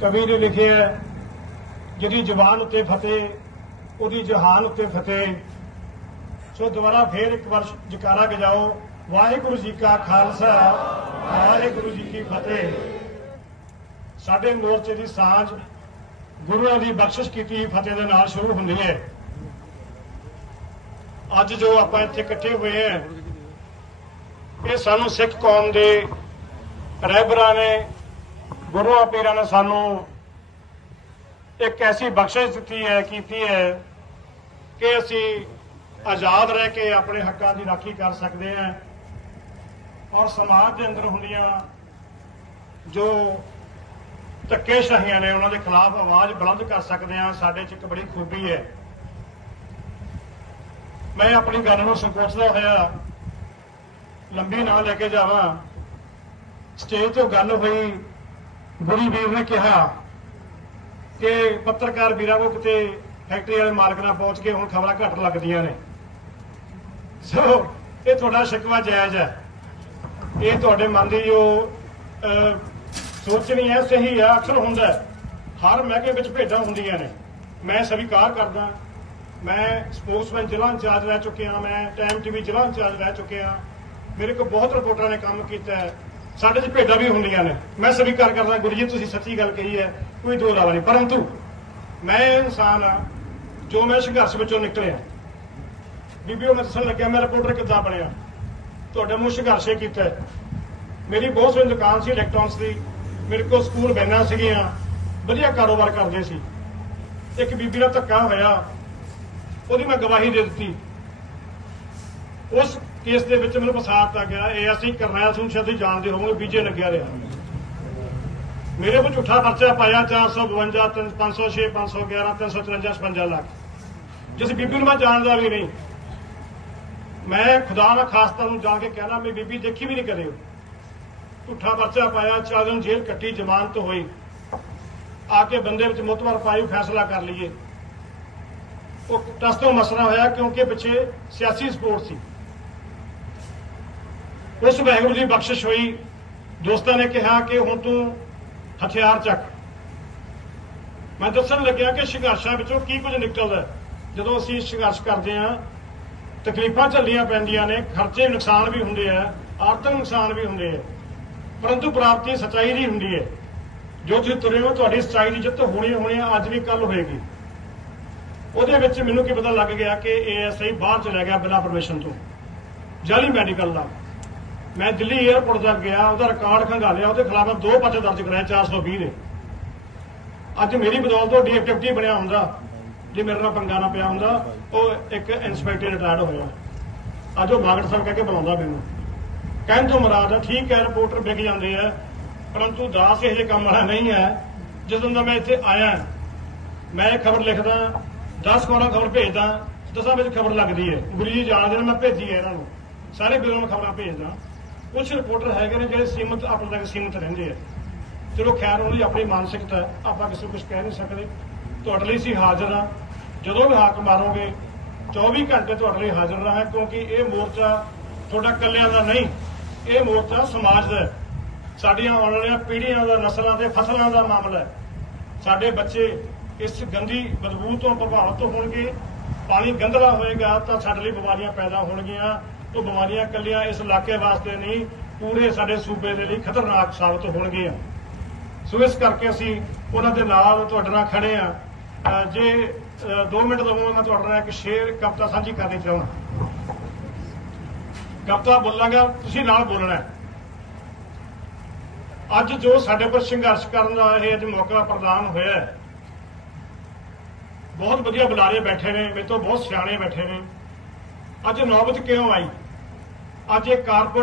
ਕਵੀ ਨੇ ਲਿਖਿਆ ਜਿਹਦੀ ਜਬਾਨ ਉੱਤੇ ਫਤਿਹ, ਉਹਦੀ ਜਹਾਨ ਉੱਤੇ ਫਤਿਹ। ਸੋ ਦੁਬਾਰਾ ਫੇਰ ਇੱਕ ਵਾਰ ਜਕਾਰਾ ਗਜਾਓ ਵਾਹਿਗੁਰੂ ਜੀ ਕਾ ਖਾਲਸਾ, ਵਾਹਿਗੁਰੂ ਜੀ ਕੀ ਫਤਿਹ। ਸਾਡੇ ਮੋਰਚੇ ਦੀ ਸਾਂਝ ਗੁਰੂਆਂ ਦੀ ਬਖਸ਼ਿਸ਼ ਕੀਤੀ ਫਤਿਹ ਦੇ ਨਾਲ ਸ਼ੁਰੂ ਹੁੰਦੀ ਹੈ। ਅੱਜ ਜੋ ਆਪਾਂ ਇੱਥੇ ਇਕੱਠੇ ਹੋਏ ਹਾਂ, ਇਹ ਸਾਨੂੰ ਸਿੱਖ ਕੌਮ ਦੇ ਰਹਿਬਰਾਂ ਨੇ ਗੁਰੂਆਂ ਪੀਰਾਂ ਨੇ ਸਾਨੂੰ ਇੱਕ ਐਸੀ ਬਖਸ਼ਿਸ਼ ਦਿੱਤੀ ਹੈ, ਕੀਤੀ ਹੈ ਕਿ ਅਸੀਂ ਆਜ਼ਾਦ ਰਹਿ ਕੇ ਆਪਣੇ ਹੱਕਾਂ ਦੀ ਰਾਖੀ ਕਰ ਸਕਦੇ ਹਾਂ ਔਰ ਸਮਾਜ ਦੇ ਅੰਦਰ ਹੁੰਦੀਆਂ ਜੋ ਧੱਕੇਸ਼ਾਹੀਆਂ ਨੇ ਉਹਨਾਂ ਦੇ ਖਿਲਾਫ ਆਵਾਜ਼ ਬੁਲੰਦ ਕਰ ਸਕਦੇ ਹਾਂ, ਸਾਡੇ 'ਚ ਇੱਕ ਬੜੀ ਖੂਬੀ ਹੈ। ਮੈਂ ਆਪਣੀ ਗੱਲ ਨੂੰ ਸੰਕੋਚਦਾ ਹੋਇਆ ਲੰਬੀ ਨਾ ਲੈ ਕੇ ਜਾਵਾਂ। ਸਟੇਜ ਤੋਂ ਗੱਲ ਹੋਈ ਬੁਰੀ ਵੀਰ ਨੇ ਕਿਹਾ ਕਿ ਪੱਤਰਕਾਰ ਵੀਰਾਂ ਕੋ ਕਿਤੇ ਫੈਕਟਰੀ ਵਾਲੇ ਮਾਲਕ ਨਾਲ ਪਹੁੰਚ ਕੇ ਹੁਣ ਖਬਰਾਂ ਘੱਟ ਲੱਗਦੀਆਂ ਨੇ। ਸੋ ਇਹ ਤੁਹਾਡਾ ਸ਼ਿਕਵਾ ਜਾਇਜ਼ ਹੈ। ਇਹ ਤੁਹਾਡੇ ਮਨ ਦੀ ਜੋ ਅਹ, ਸੋਚਣੀ ਹੈ ਸਹੀ ਹੈ ਅਕਸਰ ਹੁੰਦਾ ਹਰ ਮਹਿਕਮੇ ਵਿੱਚ ਭੇਡਾਂ ਹੁੰਦੀਆਂ ਨੇ। ਮੈਂ ਸਵੀਕਾਰ ਕਰਦਾ। ਮੈਂ ਸਪੋਰਟਸਮੈਨ ਜ਼ਿਲ੍ਹਾ ਇੰਚਾਰਜ ਰਹਿ ਚੁੱਕਿਆ। ਮੈਂ ਟਾਈਮ ਟੀਵੀ ਜ਼ਿਲ੍ਹਾ ਇੰਚਾਰਜ ਰਹਿ ਚੁੱਕਿਆ। ਮੇਰੇ ਕੋਲ ਬਹੁਤ ਰਿਪੋਰਟਰਾਂ ਨੇ ਕੰਮ ਕੀਤਾ ਹੈ। ਸਾਡੇ 'ਚ ਭੇਡਾਂ ਵੀ ਹੁੰਦੀਆਂ ਨੇ। ਮੈਂ ਸਵੀਕਾਰ ਕਰਦਾ ਗੁਰੂ ਜੀ ਤੁਸੀਂ ਸੱਚੀ ਗੱਲ ਕਹੀ ਹੈ, ਕੋਈ ਦੋ ਰਾਵਾ ਨਹੀਂ। ਪਰੰਤੂ ਮੈਂ ਇਹ ਇਨਸਾਨ ਆ ਜੋ ਮੈਂ ਸੰਘਰਸ਼ ਵਿੱਚੋਂ ਨਿਕਲਿਆ। ਬੀਬੀਓ ਮੈਂ ਦੱਸਣ ਲੱਗਿਆ, ਮੈਂ ਰਿਪੋਰਟਰ ਕਿੱਦਾਂ ਬਣਿਆ। ਤੁਹਾਡੇ ਮੂੰਹ ਸੰਘਰਸ਼ੇ ਕੀਤਾ ਮੇਰੀ ਬਹੁਤ ਸੋਹਣੀ ਦੁਕਾਨ ਸੀ ਇਲੈਕਟ੍ਰੋਨਿਕਸ ਦੀ। ਮੇਰੇ ਕੋਲ ਸਕੂਲ ਬੈਨਾਂ ਸੀਗੀਆਂ। ਵਧੀਆ ਕਾਰੋਬਾਰ ਕਰਦੇ ਸੀ। ਇੱਕ ਬੀਬੀ ਦਾ ਧੱਕਾ ਹੋਇਆ। ਉਹਦੀ ਮੈਂ ਗਵਾਹੀ ਦੇ ਦਿੱਤੀ। ਉਸ ਕੇਸ ਦੇ ਵਿੱਚ ਮੈਨੂੰ ਫਸਾਤਾ ਗਿਆ, ਇਹ ਅਸੀਂ ਕਰਨੈਲ ਸਿੰਘ ਸ਼ਾਦੀ ਜਾਣਦੇ ਹੋਵੋਗੇ, ਬੀਜੇ ਲੱਗਿਆ ਰਿਹਾ ਮੇਰੇ ਕੋਲ ਝੂਠਾ ਪਰਚਾ ਪਾਇਆ 452 506 511 353 56 ਲੱਖ। ਜਿਸ ਬੀਬੀ ਨੂੰ ਮੈਂ ਜਾਣਦਾ ਵੀ ਨਹੀਂ, ਮੈਂ ਖੁਦਾ ਦਾ ਖਾਸਤਾ ਨੂੰ ਜਾ ਕੇ ਕਹਿਣਾ ਮੈਂ ਬੀਬੀ ਦੇਖੀ ਵੀ ਨਹੀਂ ਕਰਿਓ ਝੂਠਾ ਪਰਚਾ ਪਾਇਆ, ਚਾਰ ਦਿਨ ਜੇਲ੍ਹ ਕੱਟੀ, ਜ਼ਮਾਨਤ ਹੋਈ। ਆ ਕੇ ਬੰਦੇ ਵਿੱਚ ਮੁਤਵਰ ਪਾਈ, ਫੈਸਲਾ ਕਰ ਲਈਏ। ਉਹ ਟਸ ਤੋਂ ਮਸਲਾ ਹੋਇਆ ਕਿਉਂਕਿ ਪਿੱਛੇ ਸਿਆਸੀ ਸਪੋਰਟ ਸੀ। ਉਸ ਵਾਹਿਗੁਰੂ ਦੀ ਬਖਸ਼ਿਸ਼ ਹੋਈ। ਦੋਸਤਾਂ ਨੇ ਕਿਹਾ ਕਿ ਹੁਣ ਤੂੰ ਹਥਿਆਰ ਚੱਕ। ਮੈਂ ਦੱਸਣ ਲੱਗਿਆ ਕਿ ਸੰਘਰਸ਼ਾਂ ਵਿੱਚੋਂ ਕੀ ਕੁਝ ਨਿਕਲਦਾ ਜਦੋਂ ਅਸੀਂ ਸੰਘਰਸ਼ ਕਰਦੇ ਹਾਂ, ਤਕਲੀਫਾਂ ਝੱਲੀਆਂ ਪੈਂਦੀਆਂ ਨੇ, ਖਰਚੇ ਨੁਕਸਾਨ ਵੀ ਹੁੰਦੇ ਆ, ਆਰਥਿਕ ਨੁਕਸਾਨ ਵੀ ਹੁੰਦੇ ਆ, ਪਰੰਤੂ ਪ੍ਰਾਪਤੀ ਸੱਚਾਈ ਦੀ ਹੁੰਦੀ ਹੈ। ਜੋ ਤੁਸੀਂ ਤੁਰੇ ਹੋ, ਤੁਹਾਡੀ ਸੱਚਾਈ ਦੀ ਜਿੱਤ ਹੋਣੀ ਹੋਣੀ ਆ, ਅੱਜ ਵੀ ਕੱਲ ਹੋਏਗੀ। ਉਹਦੇ ਵਿੱਚ ਮੈਨੂੰ ਕੀ ਪਤਾ ਲੱਗ ਗਿਆ ਕਿ ਏਐਸਆਈ ਬਾਹਰ ਚਲਾ ਗਿਆ ਬਿਨਾਂ ਪਰਮਿਸ਼ਨ ਤੋਂ। ਜਾਲੀ ਮੈਡੀਕਲ ਦਾ। ਮੈਂ ਦਿੱਲੀ 에ਅਰਪੋਰਟ ਤੱਕ ਗਿਆ, ਉਹਦਾ ਰਿਕਾਰਡ ਖੰਗਾਲਿਆ ਉਹਦੇ ਖਿਲਾਫ ਦੋ ਪਰਚੇ ਦਰਜ ਕਰਾਏ 420 ਦੇ ਅੱਜ ਮੇਰੀ ਬਦੌਲਤ ਉਹ ਡੀਐਫਟੀ ਬਣਿਆ ਹੁੰਦਾ, ਜੇ ਮੇਰੇ ਨਾਲ ਪੰਗਾ ਨਾ ਪਿਆ ਹੁੰਦਾ, ਉਹ ਇੱਕ ਇਨਸਪੈਕਟਰ ਰਿਟਾਇਰਡ ਹੋਇਆ। ਅੱਜ ਉਹ ਮਾਗੜ ਸਾਹਿਬ ਕਹਿ ਕੇ ਬੁਲਾਉਂਦਾ ਮੈਨੂੰ। ਕਹਿਣ ਤੋਂ ਮੁਰਾਦ ਹੈ ਠੀਕ ਹੈ ਰਿਪੋਰਟਰ ਵਿਕ ਜਾਂਦੇ ਆ, ਪਰੰਤੂ ਦਾਸ ਇਹ ਜਿਹੇ ਕੰਮ ਵਾਲਾ ਨਹੀਂ ਹੈ। ਜਦੋਂ ਦਾ ਮੈਂ ਇੱਥੇ ਆਇਆ, ਮੈਂ ਇਹ ਖਬਰ ਲਿਖਦਾ 10 ਕੋਣਾ ਖਬਰ ਭੇਜਦਾ, ਦਸਾਂ ਵਿੱਚ ਖਬਰ ਲੱਗਦੀ ਹੈ। ਗੁਰੂ ਜੀ ਜਾਣਦੇ ਨੇ, ਮੈਂ ਭੇਜੀ ਹੈ ਇਹਨਾਂ ਨੂੰ। ਸਾਰੇ ਬਿਰੋਂ ਮੈਂ ਖਬਰਾਂ ਭੇਜਦਾ। ਕੁਝ ਰਿਪੋਰਟਰ ਹੈਗੇ ਨੇ ਜਿਹੜੇ ਸੀਮਤ, ਆਪਣੇ ਤੱਕ ਸੀਮਤ ਰਹਿੰਦੇ ਆ। ਚਲੋ ਖੈਰ, ਉਹਨਾਂ ਦੀ ਆਪਣੀ ਮਾਨਸਿਕਤਾ ਆਪਾਂ ਕਿਸੇ ਨੂੰ ਕੁਝ ਕਹਿ ਨਹੀਂ ਸਕਦੇ। ਤੁਹਾਡੇ ਲਈ ਸੀ ਹਾਜ਼ਰ ਆ ਜਦੋਂ ਵੀ ਹਾਕ ਮਾਰੋਗੇ 24 ਘੰਟੇ ਤੁਹਾਡੇ ਲਈ ਹਾਜ਼ਰ ਰਹਾ, ਕਿਉਂਕਿ ਇਹ ਮੋਰਚਾ ਤੁਹਾਡਾ ਇਕੱਲਿਆਂ ਦਾ ਨਹੀਂ, ਇਹ ਮੋਰਚਾ ਸਮਾਜ ਦਾ ਹੈ। ਸਾਡੀਆਂ ਆਉਣ ਵਾਲੀਆਂ ਪੀੜ੍ਹੀਆਂ ਦਾ, ਨਸਲਾਂ ਦੇ ਫਸਲਾਂ ਦਾ ਮਾਮਲਾ ਹੈ। ਸਾਡੇ ਬੱਚੇ ਇਸ ਗੰਦੀ ਬਦਬੂ ਤੋਂ, ਪ੍ਰਭਾਵਿਤ ਹੋਣਗੇ, ਪਾਣੀ ਗੰਦਲਾ ਹੋਏਗਾ ਤਾਂ ਸਾਡੇ ਲਈ ਬਿਮਾਰੀਆਂ ਪੈਦਾ ਹੋਣਗੀਆਂ। ਉਹ ਬਿਮਾਰੀਆਂ ਇਕੱਲੀਆਂ ਇਸ ਇਲਾਕੇ ਵਾਸਤੇ ਨਹੀਂ, ਪੂਰੇ ਸਾਡੇ ਸੂਬੇ ਦੇ ਲਈ ਖਤਰਨਾਕ ਸਾਬਤ ਹੋਣਗੀਆਂ। ਸੋ ਇਸ ਕਰਕੇ ਅਸੀਂ ਉਹਨਾਂ ਦੇ ਨਾਲ ਤੁਹਾਡੇ ਨਾਲ ਖੜੇ ਆ ਜੇ 2 ਮਿੰਟ ਦਵਾਂਗਾ ਮੈਂ ਤੁਹਾਡੇ ਨਾਲ ਇੱਕ ਸ਼ੇਰ ਕਵਿਤਾ ਸਾਂਝੀ ਕਰਨੀ ਚਾਹੁੰਦਾ। ਕਵਿਤਾ ਬੋਲਾਂਗਾ, ਤੁਸੀਂ ਨਾਲ ਬੋਲਣਾ ਅੱਜ ਜੋ ਸਾਡੇ ਪਰ ਸੰਘਰਸ਼ ਕਰਨ ਦਾ ਇਹ ਅੱਜ ਮੌਕਾ ਪ੍ਰਦਾਨ ਹੋਇਆ ਬਹੁਤ ਵਧੀਆ ਬੁਲਾਰੇ ਬੈਠੇ ਨੇ, ਮੇਰੇ ਤੋਂ ਬਹੁਤ ਸਿਆਣੇ ਬੈਠੇ ਨੇ। ਅੱਜ ਨੌਬਤ ਕਿਉਂ ਆਈ? ਅੱਜ ਇਹ ਕਾਰਪੋਰੇਟ